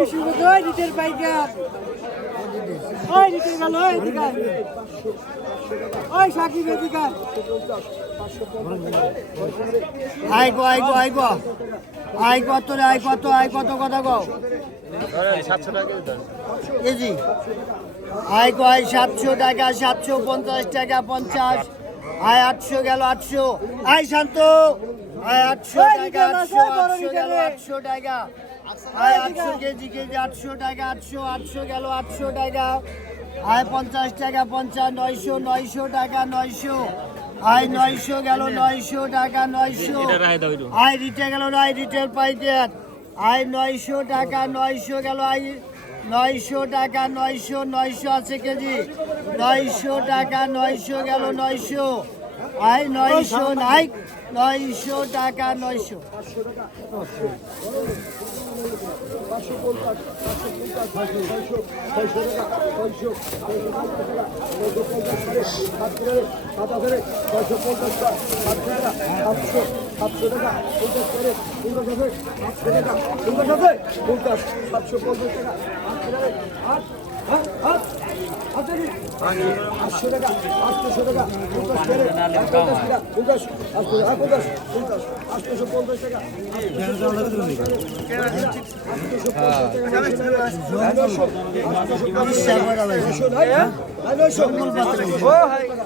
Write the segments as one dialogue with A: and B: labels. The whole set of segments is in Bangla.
A: ওই দিতের পাইকার ওই দিতের গেল ওই দিকার ওই সাকিব এদিকার
B: আই গো আই গো আই গো আই কত রে আই কত আই কত কথা গো কেজি আই গো আই সাতশো টাকা সাতশো পঞ্চাশ টাকা পঞ্চাশ আয় আটশো গেল আটশো আই শান্ত আয় আটশো টাকা আটশো আটশো গেল আটশো টাকা আয় আটশো কেজি কেজি আটশো টাকা আটশো আটশো গেল আটশো টাকা। আয় পঞ্চাশ টাকা পঞ্চাশ নয়শো নয়শো টাকা নয়শো। আয় নয়শো গেল নয়শো টাকা নয়শো। আয় রিটে গেল নয় রিটেল পাইকার। আয় নয়শো টাকা নয়শো গেল আয় নয়শো টাকা নয়শো নয়শো আছে কেজি। নয়শো টাকা নয়শো গেল নয়শো। আয় নয়শো নাই নয়শো টাকা নয়শো।
C: সাতশো পঞ্চাশ টাকা আট আট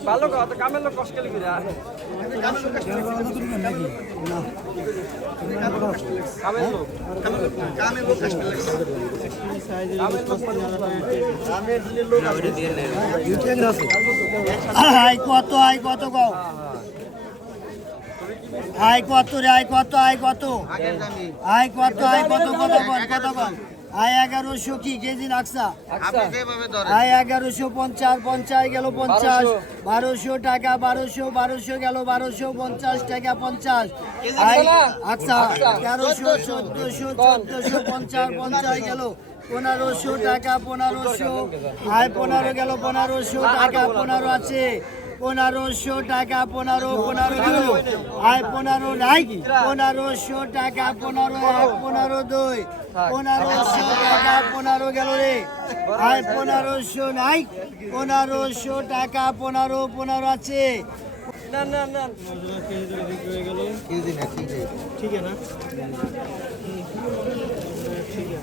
C: ভালো কথা কামের লোক কষ্ট করে কামের লোক
B: আয় কত আয় কত গো? আয় কত রে আয় কত আয় কত? আয় কত আয় কত কত কত কত আয় এগারোশো কি কেজি রাখছা? আয় এগারোশো পঞ্চাশ পঞ্চাশ গেল পঞ্চাশ, বারোশো টাকা, বারোশো বারোশো গেল বারোশো পঞ্চাশ টাকা, পঞ্চাশ। আয় আচ্ছা তেরোশো, চোদ্দশো চোদ্দশো পঞ্চাশ পঞ্চাশ গেল। পনেরোশো টাকা পনেরোশো। আয় পনেরো গেল পনেরোশো টাকা পনেরো আছে। পনেরোশো টাকা পনেরো পনেরো গেল। আয় পনেরো নাই পনেরোশো টাকা পনেরো এক পনেরো দুই। পনেরোশো টাকা পনেরো গেল রে। আয় পনেরোশো নাই। পনেরোশো টাকা পনেরো পনেরো আছে।
C: না না না।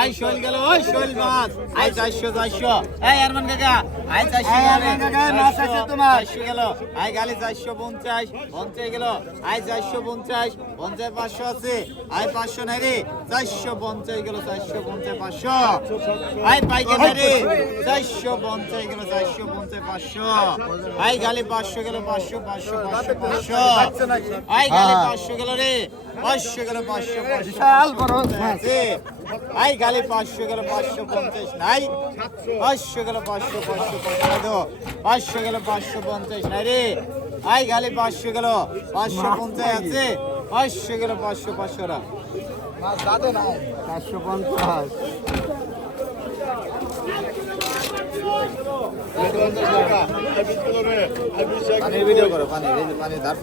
B: আয় শোল গেল ওই শোল মাছ আয় চারশো চারশো। এই আরমান কাকা আয় চারশো মাছ আছে তোমার। চারশো গেল। আয় গালি চারশো পঞ্চাশ পঞ্চাশ গেল। আয় চারশো পঞ্চাশ পঞ্চাশ পাঁচশো আছে। আয় পাঁচশো নাই রে। চারশো পঞ্চাশ গেল চারশো পঞ্চাশ পাঁচশো। আয় পাইকারি রে। চারশো পঞ্চাশ গেল চারশো পঞ্চাশ পাঁচশো। আয় গালি পাঁচশো গেল পাঁচশো পাঁচশো পাঁচশো পাঁচশো। আয় গালি পাঁচশো গেল রে। পাঁচশো গেল পাঁচশো পাঁচশো আছে। আই গালি পাঁচশো গেলে পাঁচশো পঞ্চাশ নাই। পাঁচশো গেলে পাঁচশো পাঁচশো পঞ্চাশ পাঁচশো গেলে পাঁচশো পঞ্চাশ নাই রে। আই গালি পাঁচশো গেল। পাঁচশো পঞ্চাশ আছে। পাঁচশো গেলে পাঁচশো পাঁচশো না। পাঁচশো পঞ্চাশ। ভিডিও করো পানি পানি ধার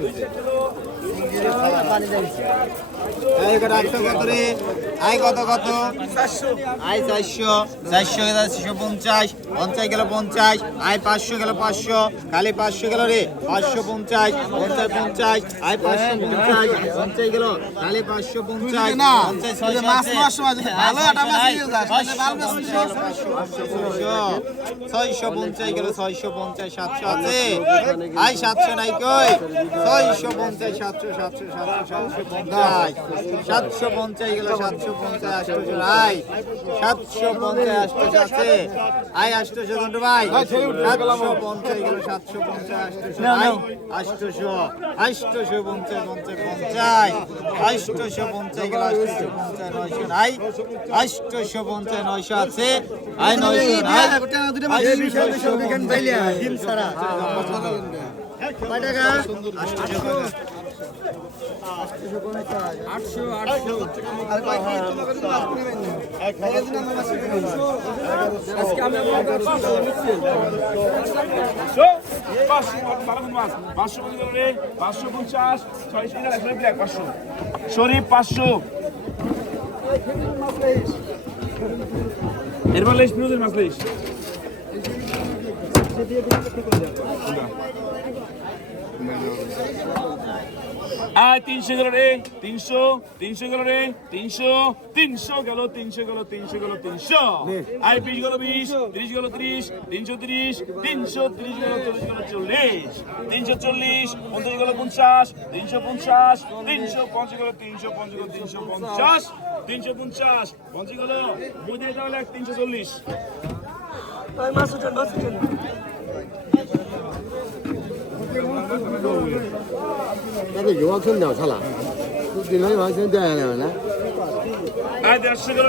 B: রে আই কত চারশো চারশো চারশো পঞ্চাশ পঞ্চাশ গেল পঞ্চাশ আই পাঁচশো গেল পাঁচশো খালি পাঁচশো গেল রে পাঁচশো পঞ্চাশ পঞ্চাশ পঞ্চাশ আই পাঁচশো পঞ্চাশ পঞ্চাশ গেল খালি পাঁচশো পঞ্চাশ পঞ্চাশ। ছয়শো পঞ্চাশ গেল ছয়শো পঞ্চাশ সাতশো আছে। আই সাতশো নাই কই? ছয়শো পঞ্চাশ সাতশো সাতশো সাতশো সাতশো পঞ্চাশ। সাতশো পঞ্চাশ গেল সাতশো পঞ্চাশ আটশো আই সাতশো পঞ্চাশ আটশো আছে। আই আটশো দন্ড ভাই। সাতশো পঞ্চাশ গেল সাতশো পঞ্চাশ আই আটশো আটশো পঞ্চাশ পঞ্চাশ পঞ্চাশ। আটশো পঞ্চাশ গেল আটশো পঞ্চাশ নয়শো নাই আটশো পঞ্চাশ নয়শো আছে। আই নয়শো নাই আটশো
C: আজকে আমি আমার পাঁচশো নিচ্ছি।
D: পাঁচশো? বারো মাস পাঁচশো পঞ্চাশ রে পাঁচশো পঞ্চাশ ছয়শো টাকা পাঁচশো। শরীফ পাঁচশো। এরপর লেস ফিরোজের মাছ লেস। আয় তিনশো গেল রে তিনশো তিনশো গেল রে তিনশো তিনশো গেল তিনশো গেল তিনশো গেল তিনশো। আয় বিশ গেল বিশ ত্রিশ গেল ত্রিশ তিনশো ত্রিশ তিনশো ত্রিশ গেল চল্লিশ গেল চল্লিশ। তিনশো চল্লিশ পঞ্চাশ গেল পঞ্চাশ তিনশো পঞ্চাশ তিনশো পঞ্চাশ গেল তিনশো পঞ্চাশ গেল তিনশো পঞ্চাশ তিনশো পঞ্চাশ পঞ্চাশ গেল বুঝে তাহলে তিনশো চল্লিশ।
E: 那个一啊肯定要出了，先
D: 下来，来。点十
B: 个，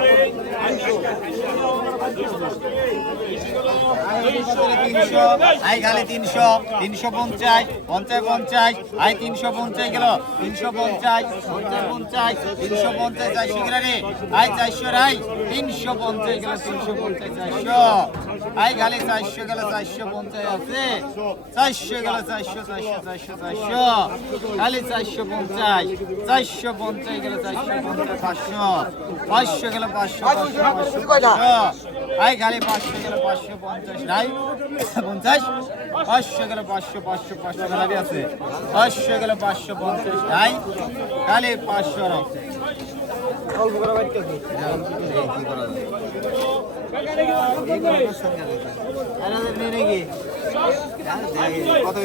B: আই গালি তিনশো তিনশো পঞ্চাশ পঞ্চাশ পঞ্চাশ, আই তিনশো পঞ্চাশ গেল, তিনশো পঞ্চাশ পঞ্চাশ পঞ্চাশ, তিনশো পঞ্চাশ চারশো গেল রে, আই চারশো রাই তিনশো পঞ্চাশ গেল, তিনশো পঞ্চাশ চারশো, আই গালি চারশো গেল, চারশো পঞ্চাশ আছে, চারশো গেল, চারশো চারশো চারশো চারশো গালি চারশো পঞ্চাশ চারশো পঞ্চাশ গেল, চারশো পাঁচশো গেল পাঁচশো। আই খালি পাঁচশো গেলে পাঁচশো পঞ্চাশ। নাই পঞ্চাশ? পাঁচশো গেলে পাঁচশো পাঁচশো পাঁচশো গালি আছে। পাঁচশো গেল পাঁচশো পঞ্চাশ। নাই খালি পাঁচশো
C: অল্প করে করে
B: কত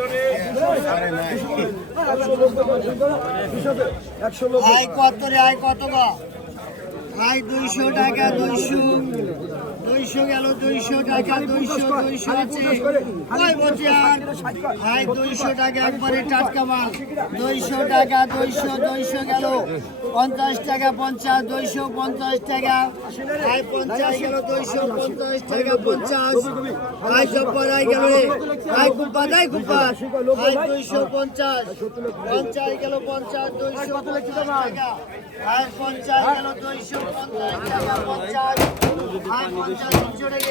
B: করে
A: আয় কত রে? আয় কত বা আয় দুইশো টাকা দুইশো। দুইশো গেল দুইশো টাকা দুইশো দুইশো আছে। কয় বলছি আর আয় দুইশো টাকা একবারে টাটকা মাল। দুইশো টাকা দুইশো দুইশো গেল। পঞ্চাশ টাকা পঞ্চাশ দুইশো পঞ্চাশ টাকা। আয় পঞ্চাশ গেল দুইশো পঞ্চাশ টাকা পঞ্চাশ। আয় সব পড়াই গেল আয় কুপা দেয় কুপা আয় দুইশো পঞ্চাশ। পঞ্চাশ গেল পঞ্চাশ দুইশো টাকা। আর পঞ্চাশ গেল দুইশো পঞ্চাশ টাকা পঞ্চাশ। আর পঞ্চাশ দুশো টাকা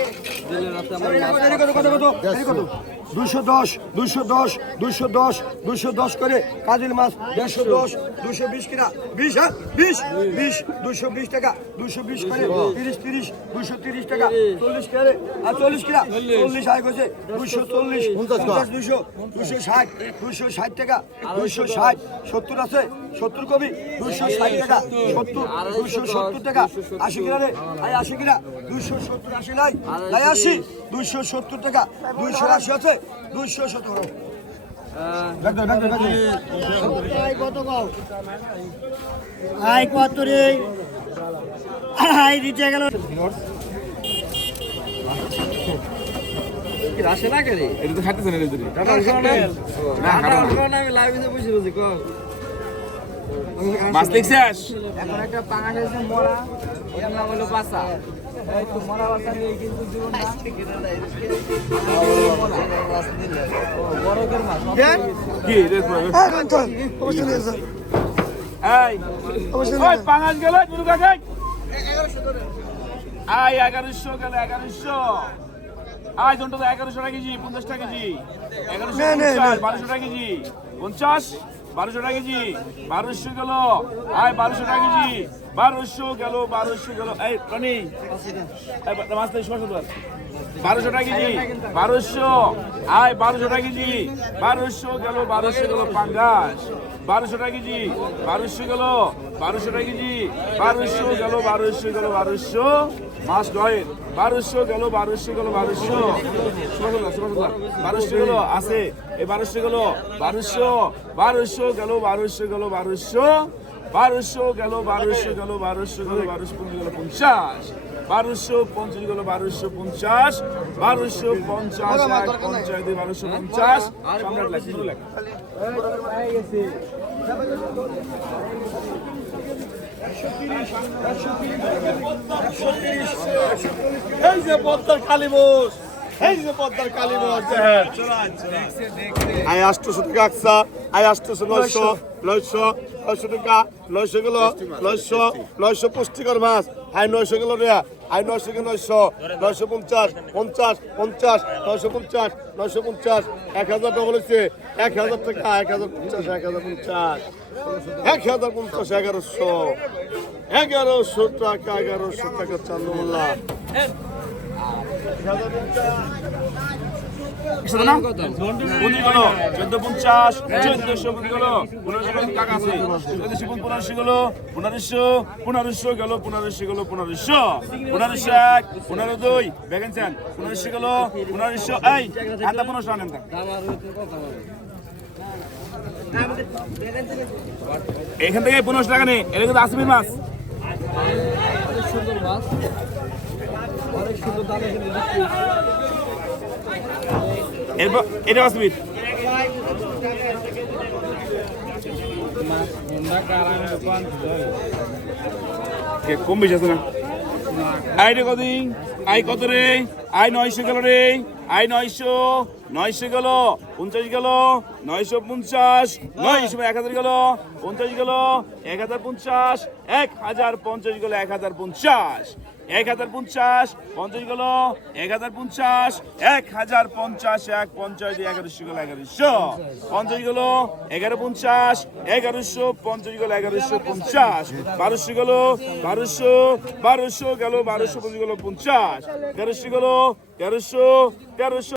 F: দুশো দশ দুশো দশ দুশো দশ দুশো দশ করে কাজের মাছ দেড়শো দশ দুশো বিশ কিনা। বিশ হ্যাঁ? বিশ বিশ দুশো বিশ টাকা দুশো বিশ করে তিরিশ তিরিশ দুশো তিরিশ টাকা চল্লিশ করে আর চল্লিশ কিনা? চল্লিশ আয় গেছে দুশো চল্লিশ পঞ্চাশ দুশো দুশো ষাট দুশো ষাট টাকা দুশো ষাট সত্তর আছে সত্তর কবি দুশো ষাট টাকা সত্তর দুশো সত্তর টাকা আশি কিনা রে? আয় আশি কিনা? দুশো সত্তর আশি নাই নাই আশি দুশো সত্তর টাকা দুইশো আশি আছে দুইশো ডাক্তার
A: আয় কত গাও আয় কত রে? আয় দিতে গেল।
C: আসে না কেন
D: এটা তো খাটতেছে না রে দুটো।
C: আমি লাইভে বসে বসে কর
D: মাছ দেখছিস
C: এখন একটা পাঙা খেয়েছে মরা। এর নাম হলো বাসা
D: আয় এগারোশো গেল এগারোশো। আয় জনটা তো এগারোশো টাকা কেজি পঞ্চাশ টাকা কেজি। এগারোশো বারোশো টাকা কেজি। পঞ্চাশ। বারোশো টাকা কেজি, বারোশো গেল। আয়, বারোশো টাকা কেজি। বারোশো গেল বারোশো গেল। বারোশো টাকা কেজি, বারোশো। আয়, বারোশো টাকা কেজি। বারোশো গেল বারোশো গেল পাঙ্গাস। বারোশো টাকা কেজি, বারোশো গেল, বারোশো টাকা কেজি। বারোশো গেল বারোশো গেল, বারোশো। মাছ নয়, বারোশো গেল বারোশো গেল, বারোশো। বারোশো গেল, আছে। এই বারোশো গেল, বারোশো। বারোশো গেল বারোশো গেল, বারোশো। বারোশো গেল বারোশো গেল বারোশো গেল, বারোশো পঞ্চাশ গেল, পঞ্চাশ। বারোশো পঞ্চাশ গেল, বারোশো পঞ্চাশ। বারোশো পঞ্চাশ দুই বারোশো পঞ্চাশ। সম্রাট লেখ।
C: এই যে পদ্মার কালীবোস বোস,
E: এই যে পদ্মার কালীবোস আয় আটশোশো টাকা আকসা আয় আটশোশো নয়শো নয়শো নয়শো টাকা, নয়শো গেল নয়শো নয়শো পুষ্টিকর মাছ, আয় নয়শো গেল আয় নয়শো কে নয়শো? নয়শো পঞ্চাশ পঞ্চাশ পঞ্চাশ, নয়শো পঞ্চাশ নয়শো পঞ্চাশ। এক হাজার টাকা বলেছে এক হাজার টাকা, এক হাজার পঞ্চাশ, এক হাজার পঞ্চাশ। এক হাজার পঞ্চাশ, এগারোশো। এগারোশো টাকা এগারোশো টাকা চালু মোল্লা
D: না গেল চোদ্দ পঞ্চাশ চোদ্দশো পনেরো গেল পনেরোশো টাকা কাকা আছে। চোদ্দশো পনেরোশো গেল পনেরোশো পনেরোশো গেল পনেরোশো গেল পনেরোশো। পনেরোশো এক পনেরো দুই পনেরোশো গেল পনেরোশো এই। হাতে পনেরোশো আনেন এখান থেকে পনেরোশো টাকা নেই এটা কিন্তু আসবির মাছ।
C: সুন্দর মাছ। অনেক সুন্দর দামে কিন্তু বিক্রি
D: এরপর এটা কে কম বেশি আছে না? আই রে কদিন আই কত রে? আই নয়শো গেল রে। আই নয়শো নয়শো গেল, পঞ্চাশ গেল, নয়শো পঞ্চাশ, নয়শো এক হাজার গেল, পঞ্চাশ গেল, এক হাজার পঞ্চাশ, এক হাজার পঞ্চাশ গেল, এক হাজার পঞ্চাশ। এক হাজার পঞ্চাশ পঞ্চাশ গেল, এক হাজার পঞ্চাশ, এক হাজার পঞ্চাশ, এক পঞ্চাশ এগারোশো গেল, এগারোশো। পঞ্চাশ গেল, এগারো পঞ্চাশ, এগারোশো, পঞ্চাশ গেল, এগারোশো পঞ্চাশ। বারোশো গেল, বারোশো বারোশো গেল, বারোশো পঞ্চাশ গেল, পঞ্চাশ। তেরোশো গেল, তেরোশো তেরোশো